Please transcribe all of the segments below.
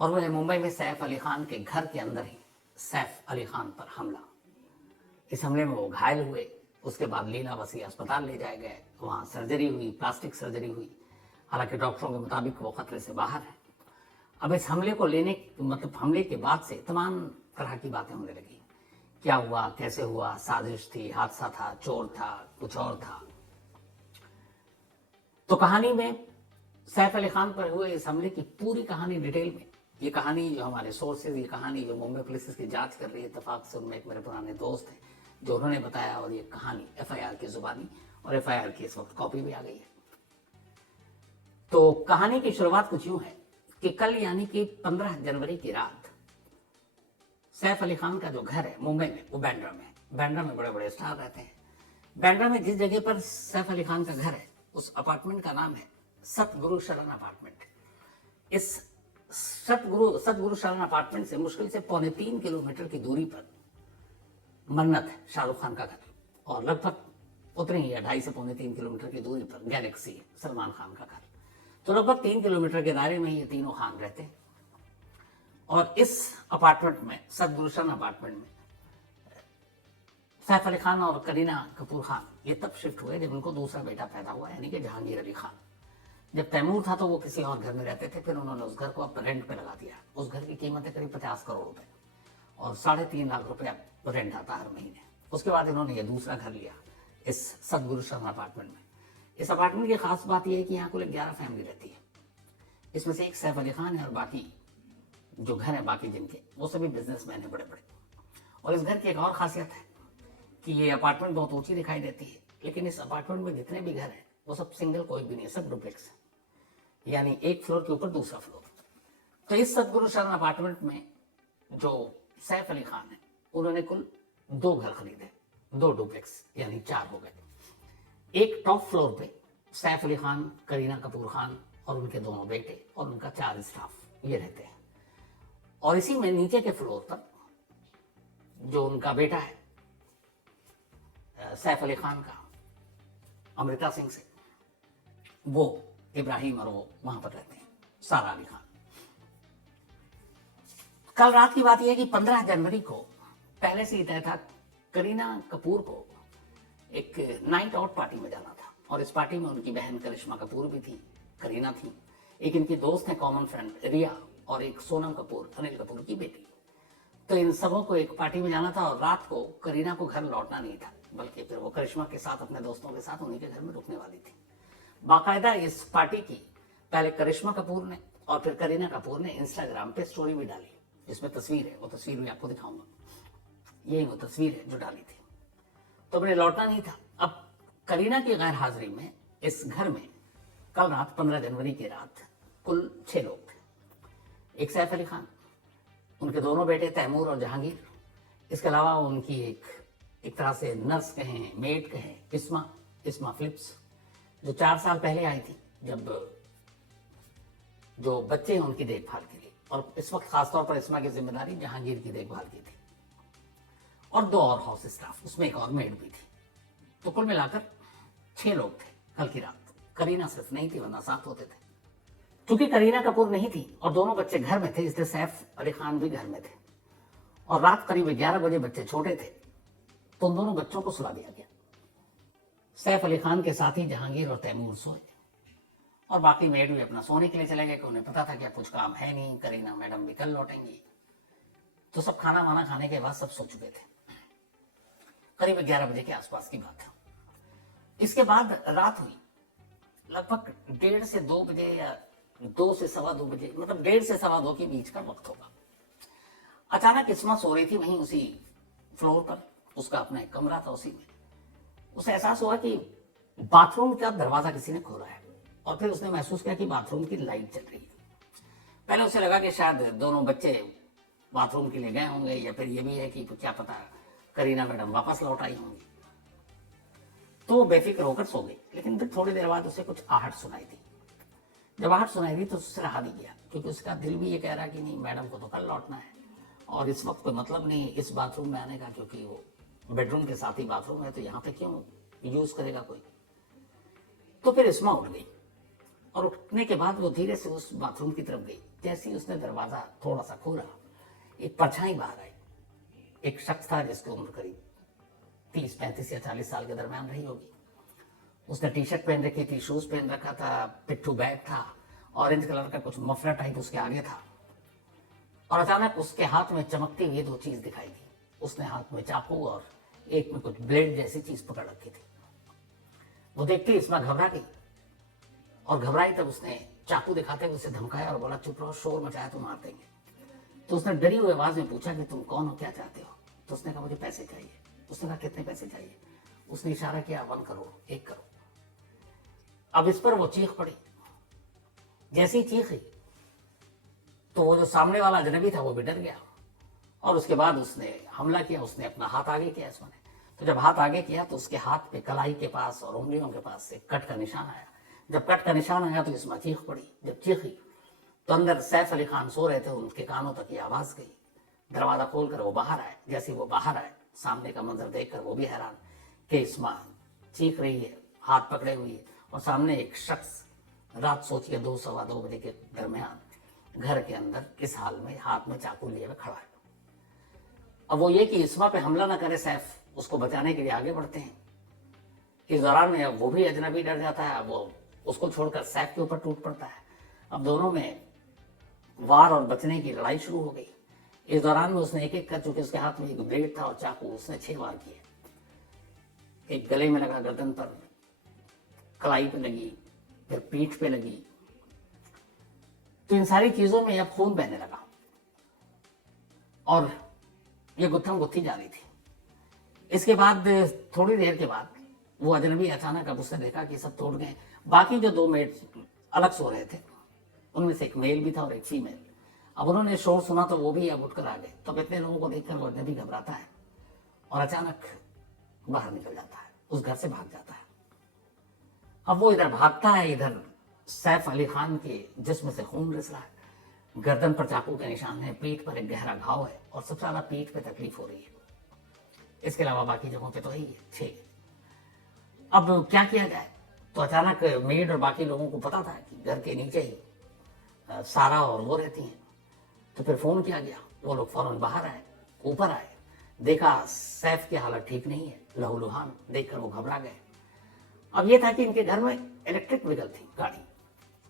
और वो है मुंबई में सैफ अली खान के घर के अंदर ही सैफ अली खान पर हमला। इस हमले में वो घायल हुए, उसके बाद लीला वसी अस्पताल ले जाए गए, वहाँ सर्जरी हुई, प्लास्टिक सर्जरी हुई। हालांकि डॉक्टरों के मुताबिक वो खतरे से बाहर है। अब इस हमले को लेने मतलब हमले के बाद से तमाम तरह की बातें होने लगी। क्या हुआ, कैसे हुआ, साजिश थी, हादसा था, चोर था, कुछ और था। तो कहानी में सैफ अली खान पर हुए इस हमले की पूरी कहानी डिटेल में, ये कहानी जो हमारे सोर्सेज, ये कहानी जो मुंबई पुलिस की जांच कर रही है, इत्तेफाक से उनमें एक मेरे पुराने दोस्त हैं जो उन्होंने बताया, और ये कहानी एफआईआर की जुबानी, और एफआईआर की इस वक्त कॉपी भी आ गई है। तो कहानी की शुरुआत कुछ यूं है कि कल यानी कि 15 जनवरी की रात सैफ अली खान का जो घर है मुंबई में, वो बांद्रा में, बांद्रा में बड़े बड़े स्टार रहते हैं। बांद्रा में जिस जगह पर सैफ अली खान का घर है, उस अपार्टमेंट का नाम है सतगुरु शरण अपार्टमेंट। इस सतगुरु शरण अपार्टमेंट से मुश्किल से 3.25 किलोमीटर की दूरी पर मन्नत है, शाहरुख खान का घर, और लगभग उतनी ही 2.5 से 3.25 किलोमीटर की दूरी पर गैलेक्सी, सलमान खान का घर। तो लगभग 3 किलोमीटर के दायरे में ये तीनों खान रहते हैं। और इस अपार्टमेंट में, सतगुरु शरण अपार्टमेंट में, सैफ अली खान और करीना कपूर खान ये तब शिफ्ट हुए जब उनको दूसरा बेटा पैदा हुआ, यानी कि जहांगीर अली खान। जब तैमूर था तो वो किसी और घर में रहते थे, फिर उन्होंने उस घर को अब रेंट पे लगा दिया। उस घर की कीमत है करीब 50 करोड़ रुपए, और 3.5 लाख रुपए रेंट आता हर महीने। उसके बाद इन्होंने ये दूसरा घर लिया इस सतगुरु शरण अपार्टमेंट में। इस अपार्टमेंट की खास बात यह है कि यहाँ कुल 11 फैमिली रहती है। इसमें से एक सैफ अली खान है, और बाकी जो घर है बाकी जिनके, वो सभी बिजनेसमैन है बड़े बड़े। और इस घर की एक और खासियत है कि ये अपार्टमेंट बहुत ऊंची दिखाई देती है, लेकिन इस अपार्टमेंट में जितने भी घर हैं वो सब सिंगल, कोई भी नहीं, सब डुप्लेक्स है, यानी एक फ्लोर के ऊपर दूसरा फ्लोर। तो इस सतगुरु शरण अपार्टमेंट में जो सैफ अली खान है, उन्होंने कुल 2 घर खरीदे, 2 डुप्लेक्स, यानी 4 हो गए। एक टॉप फ्लोर पे सैफ अली खान, करीना कपूर खान और उनके दोनों बेटे और उनका 4 स्टाफ ये रहते हैं। और इसी में नीचे के फ्लोर पर जो उनका बेटा है सैफ अली खान का, अमृता सिंह से, वो इब्राहिम, और वो वहां पर रहते हैं, सारा अली खान। कल रात की बात यह है कि 15 जनवरी को पहले से ही तय था करीना कपूर को एक नाइट आउट पार्टी में जाना था, और इस पार्टी में उनकी बहन करिश्मा कपूर भी थी, करीना थी, एक इनकी दोस्त है कॉमन फ्रेंड रिया, और एक सोनम कपूर, अनिल कपूर की बेटी। तो इन सबों को एक पार्टी में जाना था, और रात को करीना को घर लौटना नहीं था, बल्कि फिर वो करिश्मा के साथ, अपने दोस्तों के साथ उन्हीं के घर में रुकने वाली थी। बाकायदा इस पार्टी की पहले करिश्मा कपूर ने और फिर करीना कपूर ने इंस्टाग्राम पे स्टोरी भी डाली, जिसमें तस्वीर है, वो तस्वीर भी आपको दिखाऊंगा, यही वो तस्वीर है जो डाली थी। तो मैंने लौटना नहीं था। अब करीना की गैर हाजिरी में इस घर में कल रात 15 जनवरी की रात कुल 6 लोग थे। एक सैफ अली खान, उनके दोनों बेटे तैमूर और जहांगीर, इसके अलावा उनकी एक तरह से नर्स कहें, मेड कहें, इस्मा फिलिप्स, जो 4 साल पहले आई थी, जब जो बच्चे हैं उनकी देखभाल के लिए, और इस वक्त खासतौर पर इस्मा की जिम्मेदारी जहांगीर की देखभाल की थी, और 2 और हाउस स्टाफ, उसमें एक और मेड भी थी। तो कुल मिलाकर 6 लोग थे कल की रात। करीना सिर्फ नहीं थी, वरना 7 होते थे। क्योंकि करीना कपूर नहीं थी और दोनों बच्चे घर में थे, इसलिए सैफ अली खान भी घर में थे, और रात करीब 11 बजे, बच्चे छोटे थे, तो उन दोनों बच्चों को सुला दिया गया। सैफ अली खान के साथ ही जहांगीर और तैमूर सोए, और बाकी मेड भी अपना सोने के लिए चले गए, कि उन्हें पता था कि कुछ काम है नहीं, करीना मैडम भी कल लौटेंगी। तो सब खाना वाना खाने के बाद सब सो चुके थे, करीब 11 बजे के आसपास की बात है। इसके बाद रात हुई लगभग 1:30 से 2 बजे, या 2 से 2:15 बजे, मतलब 1:30 से 2:15 के बीच का वक्त होगा। अचानक इस्मा सो रही थी वहीं उसी फ्लोर पर, उसका अपना एक कमरा था, उसी में उसे एहसास हुआ कि बाथरूम का दरवाजा किसी ने खोला है, और फिर उसने महसूस किया कि बाथरूम की लाइट चल रही है। पहले उसे लगा कि शायद दोनों बच्चे बाथरूम के लिए गए होंगे, या फिर ये भी है कि क्या पता करीना मैडम वापस लौट आई होंगी। तो वो बेफिक्र होकर सो गई, लेकिन फिर थोड़ी देर बाद उसे कुछ आहट सुनाई दी। जब आहट सुनाई दी तो उससे रहा नहीं गया, क्योंकि उसका दिल भी ये कह रहा कि नहीं, मैडम को तो कल लौटना है, और इस वक्त कोई मतलब नहीं इस बाथरूम में आने का, क्योंकि वो बेडरूम के साथ ही बाथरूम है, तो यहाँ पे क्यों यूज करेगा कोई। तो फिर इस्मा उठ गई, और उठने के बाद वो धीरे से उस बाथरूम की तरफ गई, जैसे ही उसने दरवाजा थोड़ा सा खोला, एक परछाई बाहर आई। एक शख्स था जिसकी उम्र करीब 30, 35 या 40 साल के दरमियान रही होगी। उसने टी शर्ट पहन रखी थी, शूज पहन रखा था, पिट्ठू बैग था, ऑरेंज कलर का कुछ मफलर टाइप उसके आगे था। और अचानक उसके हाथ में चमकती हुई दो चीज दिखाई दी। उसने हाथ में चाकू और एक में कुछ ब्लेड जैसी चीज पकड़ रखी थी। वो देखती इसमें घबरा गई, और घबराई तब उसने चाकू दिखाते हुए उसे धमकाया और बोला, चुप रहो, शोर मचाया तो मार देंगे। तो उसने डरी हुई आवाज में पूछा कि तुम कौन हो, क्या चाहते हो? तो उसने कहा, मुझे पैसे चाहिए। उसने कहा, कितने पैसे चाहिए? उसने इशारा किया, 1 करोड़, 1 करोड़। अब इस पर वो चीख पड़ी। जैसी चीखी तो वो जो सामने वाला अजनबी था वो भी डर गया, और उसके बाद उसने हमला किया। उसने अपना हाथ आगे किया इसमें। तो जब हाथ आगे किया तो उसके हाथ पे कलाई के पास और उंगलियों के पास से कट का निशान आया। जब कट का निशान आया तो इसमें चीख पड़ी। जब चीखी तो अंदर सैफ अली खान सो रहे थे, उनके कानों तक ये आवाज गई। दरवाजा खोलकर वो बाहर आए। जैसे वो बाहर आए, सामने का मंजर देखकर वो भी हैरान कि इस्मा चीख रही है, हाथ पकड़े हुई है, और सामने एक शख्स रात सोचिए 2, सवा 2 बजे के दरमियान घर के अंदर इस हाल में हाथ में चाकू लिए हुए खड़ा है। अब वो ये कि इस्मा पे हमला ना करे सैफ, उसको बचाने के लिए आगे बढ़ते हैं। इस दौरान में अब वो भी अजनबी डर जाता है, अब वो उसको छोड़कर सैफ के ऊपर टूट पड़ता है। अब दोनों में वार और बचने की लड़ाई शुरू हो गई। इस दौरान में उसने एक एक कर, चुके उसके हाथ में एक ब्लेड था और चाकू, उसने 6 वार किए। एक गले में लगा, गर्दन पर, कलाई पे लगी, फिर पीठ पे लगी। तो इन सारी चीजों में अब खून बहने लगा और ये गुत्थम गुत्थी जा रही थी। इसके बाद थोड़ी देर के बाद वो अजनबी अचानक, अब उसने देखा कि सब तोड़ गए। बाकी जो 2 मेड अलग सो रहे थे, उनमें से एक मेल भी था और एक फीमेल। अब उन्होंने शोर सुना तो वो भी अब उठकर आ गए। तो इतने लोगों को देखकर वो अजनबी घबराता है और अचानक बाहर निकल जाता है, उस घर से भाग जाता है। अब वो इधर भागता है, इधर सैफ अली खान के जिस्म से खून रिस रहा है, गर्दन पर चाकू के निशान है, पीठ पर एक गहरा घाव है, और सबसे ज्यादा पीठ पे तकलीफ हो रही है। इसके अलावा बाकी जगहों पे तो है ही 6। अब क्या किया जाए? तो अचानक मेड और बाकी लोगों को पता था कि घर के नीचे ही सारा और वो रहती हैं। तो फिर फोन किया गया, वो लोग फौरन बाहर आए, ऊपर आए, देखा सैफ की हालत ठीक नहीं है, लहूलुहान। देखकर वो घबरा गए। अब ये था कि इनके घर में इलेक्ट्रिक व्हीकल थी, गाड़ी,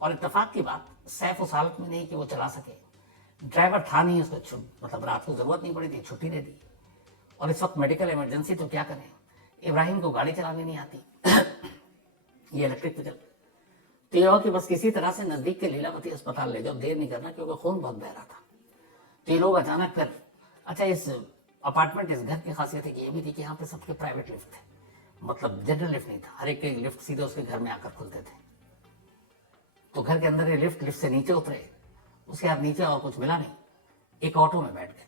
और इत्तेफाक की बात, सैफ उस हालत में नहीं कि वो चला सके। ड्राइवर था नहीं, उसको मतलब रात को जरूरत नहीं पड़ी थी, छुट्टी दे दी। और इस वक्त मेडिकल इमरजेंसी, तो क्या करें? इब्राहिम को गाड़ी चलानी नहीं आती ये इलेक्ट्रिक व्हीकल। तो ये कि बस किसी तरह से नजदीक के लीलावती अस्पताल ले जाओ, देर नहीं करना, क्योंकि खून बहुत बह रहा था। तो ये लोग अचानक फिर, अच्छा, इस अपार्टमेंट, इस घर की खासियत ये भी थी कि यहाँ पे सबके प्राइवेट लिफ्ट थे, मतलब जनरल लिफ्ट नहीं था। हर एक के लिफ्ट सीधे उसके घर में आकर खुलते थे। तो घर के अंदर ये लिफ्ट से नीचे उतरे, उसके बाद नीचे और कुछ मिला नहीं, एक ऑटो में बैठ गए,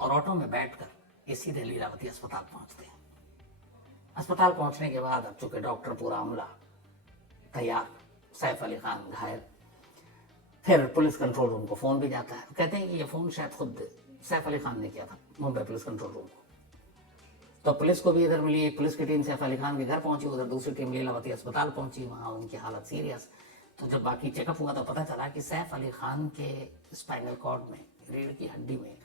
और ऑटो में बैठकर ये सीधे लीलावती अस्पताल पहुंचते हैं। अस्पताल पहुंचने के बाद अब चूंकि डॉक्टर, पूरा अमला तैयार, सैफ अली खान घायल, फिर पुलिस कंट्रोल रूम को फोन भी जाता है। कहते हैं कि ये फोन शायद खुद सैफ अली खान ने किया था, मुंबई पुलिस कंट्रोल रूम को। तो पुलिस को भी इधर मिली, एक पुलिस की टीम सैफ अली खान के घर पहुंची, उधर दूसरी टीम लीलावती अस्पताल पहुंची, वहां उनकी हालत सीरियस। तो जब बाकी चेकअप हुआ तो पता चला कि सैफ अली खान के स्पाइनल कॉर्ड में, रीढ़ की हड्डी में,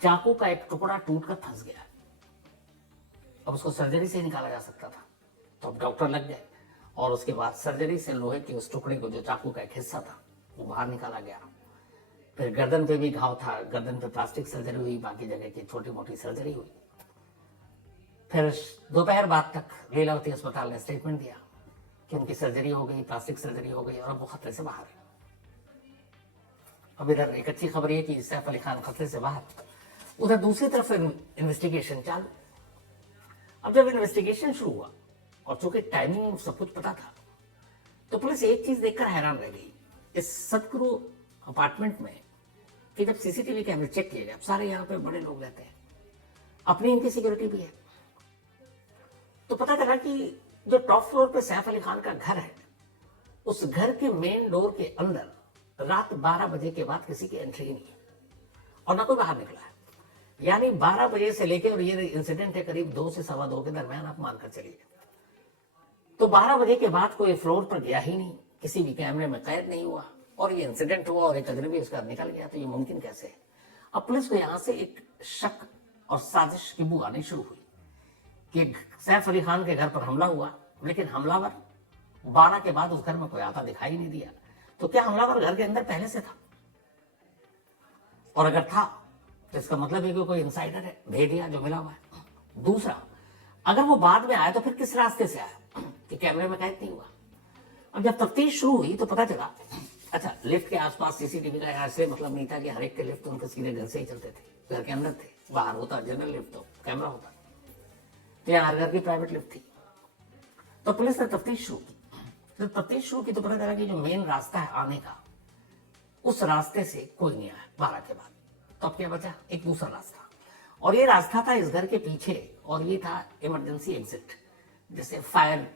चाकू का एक टुकड़ा टूटकर फंस गया। अब उसको सर्जरी से निकाला जा सकता था, तो अब डॉक्टर लग गए, और उसके बाद सर्जरी से लोहे के उस टुकड़े को, जो चाकू का एक हिस्सा था, वो बाहर निकाला गया। फिर गर्दन पे भी घाव था, गर्दन पे प्लास्टिक सर्जरी हुई, बाकी जगह की छोटी मोटी सर्जरी हुई। फिर दोपहर बाद तक लीलावती अस्पताल ने स्टेटमेंट दिया कि उनकी सर्जरी हो गई, प्लास्टिक सर्जरी हो गई, और अब वो खतरे से बाहर है। अब इधर एक अच्छी खबर यह कि सैफ अली खान खतरे से बाहर, उधर दूसरी तरफ इन्वेस्टिगेशन चालू। अब जब इन्वेस्टिगेशन शुरू हुआ, और चूंकि टाइमिंग सब कुछ पता था, तो पुलिस एक चीज देखकर हैरान रह गई इस सतगुरु अपार्टमेंट में, कि जब सीसीटीवी कैमरे चेक किए गए, अब सारे यहाँ पे बड़े लोग रहते हैं, अपनी इनकी सिक्योरिटी भी है, तो पता चला कि जो टॉप फ्लोर पे सैफ अली खान का घर है, उस घर के मेन डोर के अंदर रात 12 बजे के बाद किसी की एंट्री नहीं है, और ना कोई बाहर निकला है। यानी 12 बजे से लेकर, और ये इंसिडेंट है करीब 2 से सवा 2 के दरमियान, आप मानकर चलिए। तो 12 बजे के बाद कोई फ्लोर पर गया ही नहीं, किसी भी कैमरे में कैद नहीं हुआ, और ये इंसिडेंट हुआ और एक अजनबी उसका निकल गया, तो ये मुमकिन कैसे है? अब पुलिस को यहां से एक शक और साजिश की बू आनी शुरू हुई कि सैफ अली खान के घर पर हमला हुआ, लेकिन हमलावर 12 के बाद उस घर में कोई आता दिखाई नहीं दिया। तो क्या हमलावर घर के अंदर पहले से था? और अगर था तो इसका मतलब है कि कोई इनसाइडर है, भेदिया जो मिला हुआ है। दूसरा, अगर वो बाद में आया तो फिर किस रास्ते से आया कि कैमरे में कैद नहीं हुआ? अब जब तफ्तीश शुरू हुई तो पता चला, अच्छा लिफ्ट के आसपास सीसीटीवी का ऐसे मतलब नहीं था कि हर एक के लिफ्ट उनके सीधे घर से ही चलते थे, घर के अंदर थे, बाहर होता जनरल लिफ्ट तो कैमरा होता, तो यहाँ हर घर की प्राइवेट लिफ्ट थी। तो पुलिस ने तफ्तीश शुरू की। जब तफ्तीश शुरू की तो पता चला कि जो मेन रास्ता है आने का, उस रास्ते से कोई नहीं आया 12 के बाद। तो अब क्या बचा? एक दूसरा रास्ता, और ये रास्ता था इस घर के पीछे, और ये था इमरजेंसी एग्जिट। जैसे फायर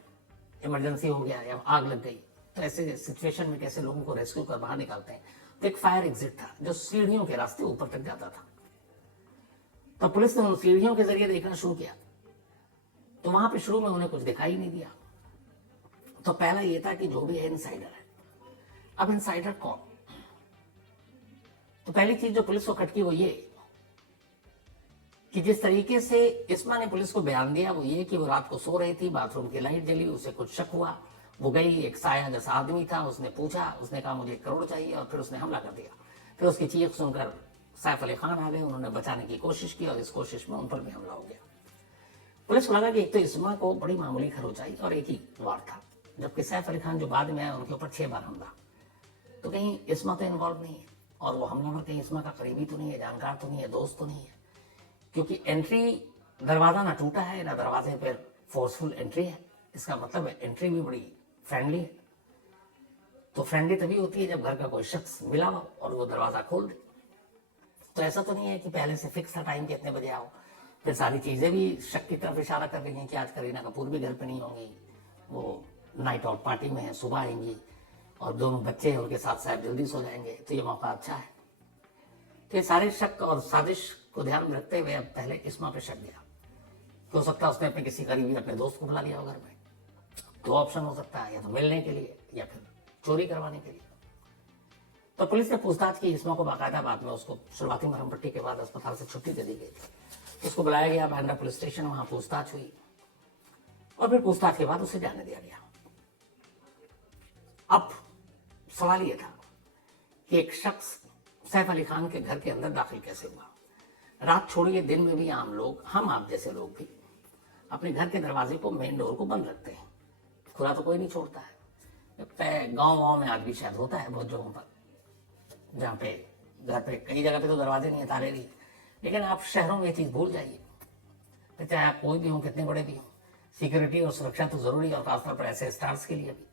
इमरजेंसी हो गया या आग लग गई, तो ऐसे सिचुएशन में कैसे लोगों को रेस्क्यू कर बाहर निकालते हैं, तो एक फायर एग्जिट था जो सीढ़ियों के रास्ते ऊपर तक जाता था। तो पुलिस ने उन सीढ़ियों के जरिए देखना शुरू किया, तो वहां पे शुरू में उन्हें कुछ दिखाई नहीं दिया। तो पहला ये था कि जो भी है इनसाइडर है। अब इनसाइडर कौन? तो पहली चीज जो पुलिस को खटकी वो ये कि जिस तरीके से इस्मा ने पुलिस को बयान दिया वो ये कि वो रात को सो रही थी, बाथरूम की लाइट जली, उसे कुछ शक हुआ, वो गई, एक साया जैसा आदमी था, उसने पूछा, उसने कहा मुझे 1 करोड़ चाहिए, और फिर उसने हमला कर दिया। फिर उसकी चीख सुनकर सैफ अली खान आ गए, उन्होंने बचाने की कोशिश की और इस कोशिश में उन पर भी हमला हो गया। पुलिस को लगा कि एक तो इस्मा को बड़ी मामूली खरोच आई और एक ही वार था, जबकि सैफ अली खान जो बाद में आया उनके ऊपर 6 बार हमला। तो कहीं इस्मा तो इन्वॉल्व नहीं है, और वो हमलावर कहीं इस्मा का करीबी तो नहीं है, जानकार तो नहीं है, दोस्त तो नहीं है, क्योंकि एंट्री दरवाजा ना टूटा है ना दरवाजे पर फोर्सफुल एंट्री है। इसका मतलब है एंट्री भी बड़ी फ्रेंडली है। तो फ्रेंडली तभी होती है जब घर का कोई शख्स मिला हो और वो दरवाजा खोल दे। तो ऐसा तो नहीं है कि पहले से फिक्स था टाइम कितने बजे आओ। फिर सारी चीजें भी शक की तरफ इशारा कर रही हैं कि आज करीना कपूर भी घर पे नहीं होंगी, वो नाइट आउट पार्टी में है, सुबह आएंगी, और दोनों बच्चे हैं उनके साथ साहब जल्दी सो जाएंगे, तो ये मौका अच्छा है। तो ये सारे शक और साजिश को ध्यान में रखते हुए अब पहले इस्मा पे शक गया। हो सकता है उसने अपने किसी करीबी अपने दोस्त को बुला लिया हो घर में। 2 ऑप्शन हो सकता है, या तो मिलने के लिए या फिर चोरी करवाने के लिए। तो पुलिस ने पूछताछ की इस्मा को, बाकायदा बाद में उसको शुरुआती मरहम पट्टी के बाद अस्पताल से छुट्टी दे दी गई। उसको बुलाया गया बांद्रा पुलिस स्टेशन, वहां पूछताछ हुई, और फिर पूछताछ के बाद उसे जाने दिया गया। अब सवाल यह था कि एक शख्स सैफ अली खान के घर के अंदर दाखिल कैसे हुआ? रात छोड़िए, दिन में भी आम लोग, हम आप जैसे लोग भी अपने घर के दरवाजे को, मेन डोर को बंद रखते हैं, खुला तो कोई नहीं छोड़ता है। गाँव में आज भी शायद होता है बहुत जगहों पर, जहाँ पे घर पे कई जगह पे तो दरवाजे नहीं है, ताले नहीं, लेकिन आप शहरों में ये चीज भूल जाइए, चाहे आप कोई भी हो, कितने बड़े भी हो, सिक्योरिटी और सुरक्षा तो जरूरी है, और खासतौर पर ऐसे स्टार्स के लिए भी।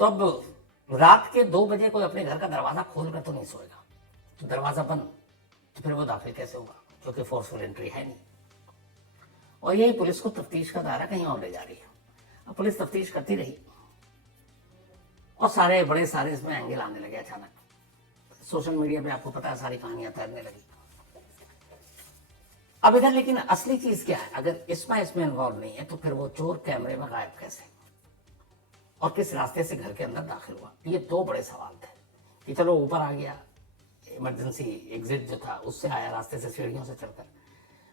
तो अब रात के 2 बजे कोई अपने घर का दरवाजा खोलकर तो नहीं सोएगा, तो दरवाजा बंद, तो फिर वो दाखिल कैसे होगा, क्योंकि फोर्सफुल एंट्री है नहीं। और यही पुलिस को तफ्तीश का दायरा कहीं और ले जा रही है। अब पुलिस तफ्तीश करती रही और सारे बड़े सारे इसमें एंगल आने लगे। अचानक सोशल मीडिया पे आपको पता है सारी कहानियां तैरने लगी। अब इधर लेकिन असली चीज क्या है? अगर इसमें इन्वॉल्व नहीं है तो फिर वो चोर कैमरे में गायब कैसे और किस रास्ते से घर के अंदर दाखिल हुआ? ये 2 बड़े सवाल थे कि चलो ऊपर आ गया, इमरजेंसी एग्जिट जो था उससे आया, रास्ते से सीढ़ियों से चढ़कर,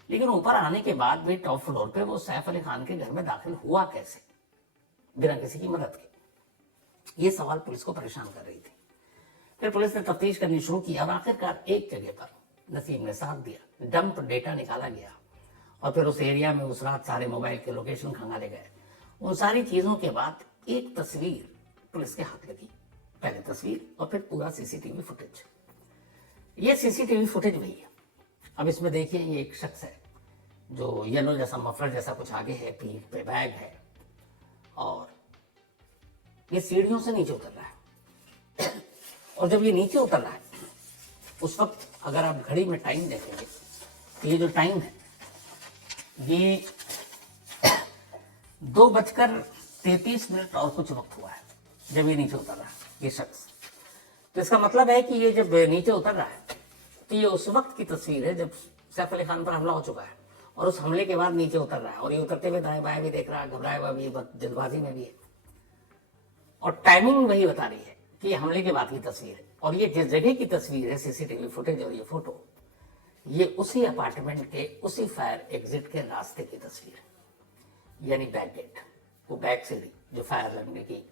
लेकिन ऊपर आने के बाद भी टॉप फ्लोर पे वो सैफ अली खान के घर में दाखिल हुआ कैसे बिना किसी की मदद के? ये सवाल पुलिस को परेशान कर रही थी। फिर पुलिस ने तफ्तीश करनी शुरू की और आखिरकार एक जगह पर नसीब ने साथ दिया, डंप डेटा निकाला गया और फिर उस एरिया में उस रात सारे मोबाइल के लोकेशन खंगाले गए। उन सारी चीजों के बाद एक तस्वीर पुलिस के हाथ लगी, पहले तस्वीर और फिर पूरा सीसीटीवी फुटेज। ये सीसीटीवी फुटेज वही है। अब इसमें देखिए, ये एक शख्स है जो येलो जैसा मफलर जैसा कुछ आगे है, पीठ पे बैग है और ये सीढ़ियों से नीचे उतर रहा है। और जब ये नीचे उतर रहा है उस वक्त अगर आप घड़ी में टाइम देखेंगे तो ये जो टाइम है ये 2:33 और कुछ वक्त हुआ है जब ये नीचे उतर रहा है ये शख्स। तो इसका मतलब है कि ये जब नीचे उतर रहा है तो ये उस वक्त की तस्वीर है जब सैफ अली खान पर हमला हो चुका है और उस हमले के बाद नीचे उतर रहा है और ये उतरते हुए दाएं बाएं भी देख रहा है, घबराया हुआ भी, जल्दबाजी में भी है और टाइमिंग वही बता रही है कि ये हमले के बाद की तस्वीर है और ये जिस जगह की तस्वीर है, सीसीटीवी फुटेज और ये फोटो, ये उसी अपार्टमेंट के उसी फायर एग्जिट के रास्ते की तस्वीर है, यानी बैक गेट, वो बैक सीढ़ी जो फायर लगने की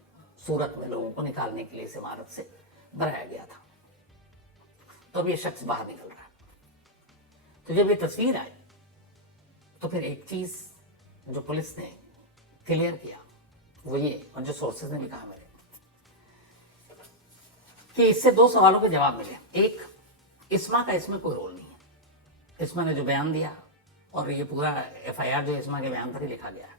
सूरत में लोगों को निकालने के लिए इस इमारत से बनाया गया था। तो अब ये शख्स बाहर निकल रहा है। तो जब ये तस्वीर आई तो फिर एक चीज जो पुलिस ने क्लियर किया वो ये, और जो सोर्सेज ने भी कहा मेरे, कि इससे दो सवालों के जवाब मिले। एक, इस्मा का इसमें कोई रोल नहीं है। इस्मा ने जो बयान दिया, और ये पूरा एफआईआर जो इस्मा के बयान पर ही लिखा गया है,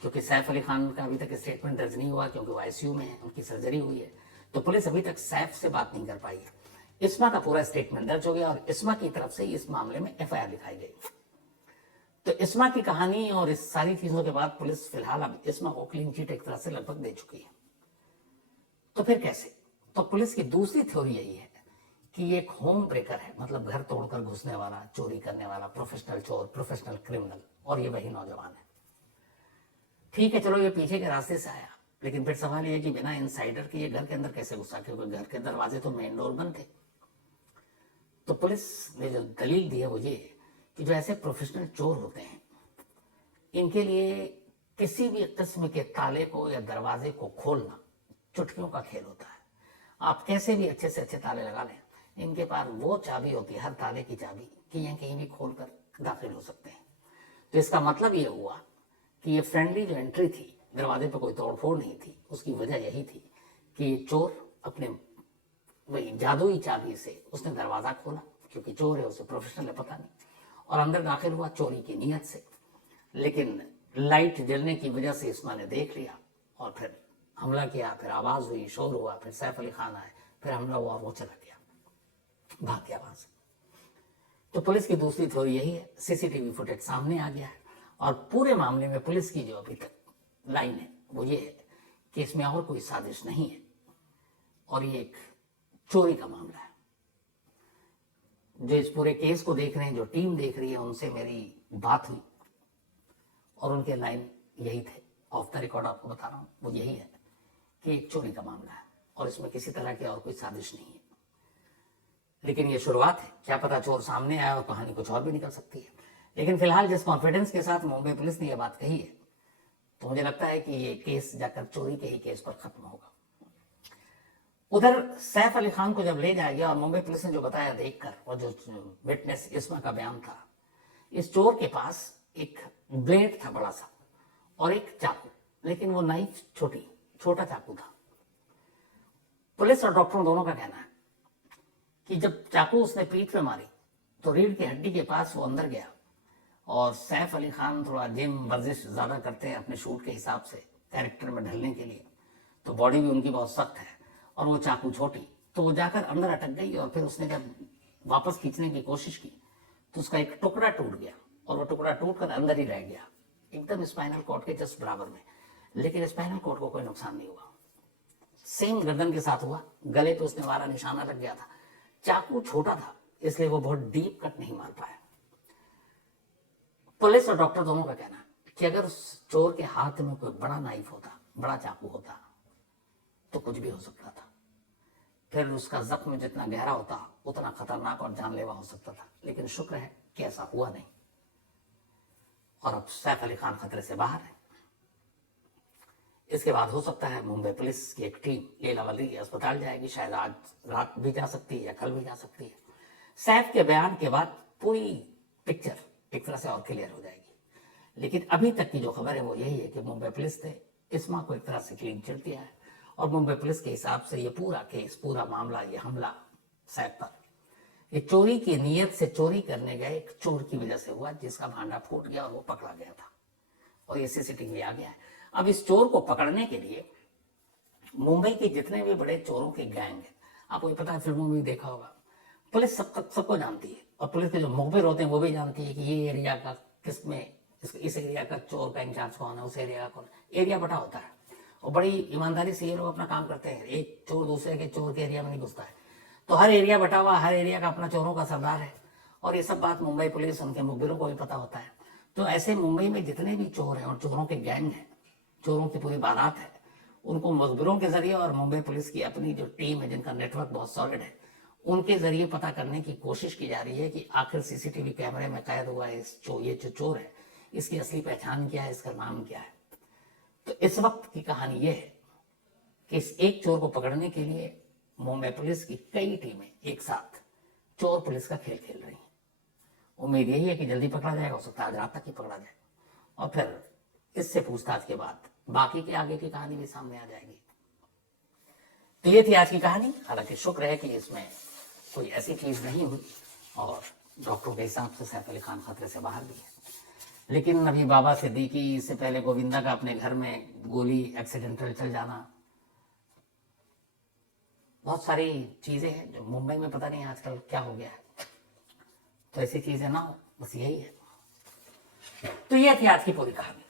क्योंकि सैफ अली खान का अभी तक स्टेटमेंट दर्ज नहीं हुआ क्योंकि वो आईसीयू में है, उनकी सर्जरी हुई है, तो पुलिस अभी तक सैफ से बात नहीं कर पाई है। इस्मा का पूरा स्टेटमेंट दर्ज हो गया और इस्मा की तरफ से इस मामले में एफआईआर लिखाई गई। तो इस्मा की कहानी और इस सारी चीजों के बाद पुलिस फिलहाल अब इस्मा को क्लीन चिट एक तरह से लगभग दे चुकी है। तो फिर कैसे? तो पुलिस की दूसरी थ्योरी यही है कि ये एक होम ब्रेकर है, मतलब घर तोड़कर घुसने वाला, चोरी करने वाला प्रोफेशनल चोर, प्रोफेशनल क्रिमिनल, और ये वही नौजवान है। ठीक है, चलो ये पीछे के रास्ते से आया, लेकिन फिर सवाल ये है कि बिना इनसाइडर के ये घर के अंदर कैसे घुसा, क्योंकि घर के दरवाजे तो मेन डोर बंद थे। तो पुलिस ने जो दलील दी है वो ये कि जो ऐसे प्रोफेशनल चोर होते हैं, इनके लिए किसी भी किस्म के ताले को या दरवाजे को खोलना चुटकियों का खेल होता है। आप कैसे भी अच्छे से अच्छे ताले लगा लें, इनके पास वो चाबी होती है, हर ताले की चाबी, कि यहाँ कहीं भी खोलकर दाखिल हो सकते हैं। तो इसका मतलब ये हुआ कि ये फ्रेंडली जो एंट्री थी, दरवाजे पर कोई तोड़फोड़ नहीं थी, उसकी वजह यही थी कि ये चोर अपने वही जादुई चाबी से उसने दरवाजा खोला, क्योंकि चोर है, उसे प्रोफेशनल है पता नहीं, और अंदर दाखिल हुआ चोरी की नीयत से। लेकिन लाइट जलने की वजह से इस्मा ने देख लिया और फिर हमला किया, फिर आवाज हुई, शोर हुआ, फिर सैफ अली खान आए, फिर हमला हुआ और वो चला गया, भाग गया वहां से। तो पुलिस की दूसरी थ्योरी यही है, सीसीटीवी फुटेज सामने आ गया है और पूरे मामले में पुलिस की जो अभी तक लाइन है वो ये है कि इसमें और कोई साजिश नहीं है और ये एक चोरी का मामला है। जो इस पूरे केस को देख रहे हैं, जो टीम देख रही है, उनसे मेरी बात हुई और उनके लाइन यही थे, ऑफ द रिकॉर्ड आपको बता रहा हूं, वो यही है कि एक चोरी का मामला है और इसमें किसी तरह की और कोई साजिश नहीं है। लेकिन ये शुरुआत है, क्या पता चोर सामने आया और कहानी कुछ और भी निकल सकती है। लेकिन फिलहाल जिस कॉन्फिडेंस के साथ मुंबई पुलिस ने यह बात कही है, तो मुझे लगता है कि ये केस जाकर चोरी के ही केस पर खत्म होगा। उधर सैफ अली खान को जब ले जाया गया और मुंबई पुलिस ने जो बताया देखकर, और जो विटनेस इस्मा का बयान था, इस चोर के पास एक ब्लेड था बड़ा सा और एक चाकू, लेकिन वो नाइफ छोटा चाकू था। पुलिस और डॉक्टरों दोनों का कहना है कि जब चाकू उसने पीठ पे मारी तो रीढ़ की हड्डी के पास वो अंदर गया, और सैफ अली खान थोड़ा जिम वर्जिश ज्यादा करते हैं अपने शूट के हिसाब से, कैरेक्टर में ढलने के लिए, तो बॉडी भी उनकी बहुत सख्त है और वो चाकू छोटी, तो वो जाकर अंदर अटक गई और फिर उसने जब वापस खींचने की कोशिश की तो उसका एक टुकड़ा टूट गया और वो टुकड़ा टूट कर अंदर ही रह गया, एकदम स्पाइनल कॉर्ड के जस्ट बराबर में। लेकिन स्पाइनल कॉर्ड को कोई नुकसान नहीं हुआ। सेम गर्दन के साथ हुआ, गले पे उसने मारा, निशाना लग गया था, चाकू छोटा था इसलिए वो बहुत डीप कट नहीं मार पाया। पुलिस और डॉक्टर दोनों का कहना है कि अगर उस चोर के हाथ में कोई बड़ा नाइफ होता, बड़ा चाकू होता, तो कुछ भी हो सकता था। फिर उसका जख्म जितना गहरा होता उतना खतरनाक और जानलेवा हो सकता था। लेकिन शुक्र है कि ऐसा हुआ नहीं और अब सैफ अली खान खतरे से बाहर है। इसके बाद हो सकता है मुंबई पुलिस की एक टीम लीलावती अस्पताल जाएगी, शायद आज रात भी जा सकती है या कल भी जा सकती है। सैफ के बयान के बाद पूरी पिक्चर एक तरह से और क्लियर हो जाएगी। लेकिन अभी तक की जो खबर है वो यही है कि मुंबई पुलिस ने इस्मा को एक तरह से क्लीन चिट दिया है और मुंबई पुलिस के हिसाब से ये पूरा केस, पूरा मामला, ये हमला सैफ पर, ये चोरी की नीयत से चोरी करने गए एक चोर की वजह से हुआ, जिसका भांडा फूट गया और वो पकड़ा गया था और ये सीसीटीवी आ गया है। अब इस चोर को पकड़ने के लिए मुंबई के जितने भी बड़े चोरों के गैंग है, आपको ये पता है, फिल्मों में भी देखा होगा, पुलिस सबको जानती है और पुलिस के जो मुखबिर होते हैं वो भी जानती है कि ये एरिया का किसमें, इस एरिया का चोर का इंचार्ज कौन है, उस एरिया का कौन है। एरिया बटा होता है और बड़ी ईमानदारी से ये लोग अपना काम करते हैं। एक चोर दूसरे के चोर के एरिया में नहीं घुसता है, तो हर एरिया बटा हुआ, हर एरिया का अपना चोरों का सरदार है और ये सब बात मुंबई पुलिस, उनके मुखबिरों को भी पता होता है। तो ऐसे मुंबई में जितने भी चोर हैं और चोरों के गैंग हैं, चोरों की पूरी बारात है, उनको मजदूरों के जरिए और मुंबई पुलिस की अपनी जो टीम है जिनका नेटवर्क बहुत सॉलिड है, उनके जरिए पता करने की कोशिश की जा रही है कि आखिर सीसीटीवी कैमरे में कैद हुआ ये जो चोर है, इसकी असली पहचान क्या है, इसका नाम क्या है। तो इस वक्त की कहानी यह है कि इस एक चोर को पकड़ने के लिए मुंबई पुलिस की कई टीमें एक साथ चोर पुलिस का खेल खेल रही हैं। उम्मीद यही है कि जल्दी पकड़ा जाएगा, हो सकता है आज रात तक ही पकड़ा जाए, और फिर इससे पूछताछ के बाद बाकी की आगे की कहानी भी सामने आ जाएगी। तो ये थी आज की कहानी। हालांकि शुक्र है कि इसमें कोई ऐसी चीज नहीं हुई और डॉक्टरों के हिसाब से सैफ अली खान खतरे से बाहर भी है। लेकिन अभी बाबा सिद्दीकी, इससे पहले गोविंदा का अपने घर में गोली एक्सीडेंटल चल जाना, बहुत सारी चीजें हैं जो मुंबई में पता नहीं आजकल क्या हो गया है। तो ऐसी चीजें ना हो, बस यही है। तो यह थी आज की पूरी कहानी।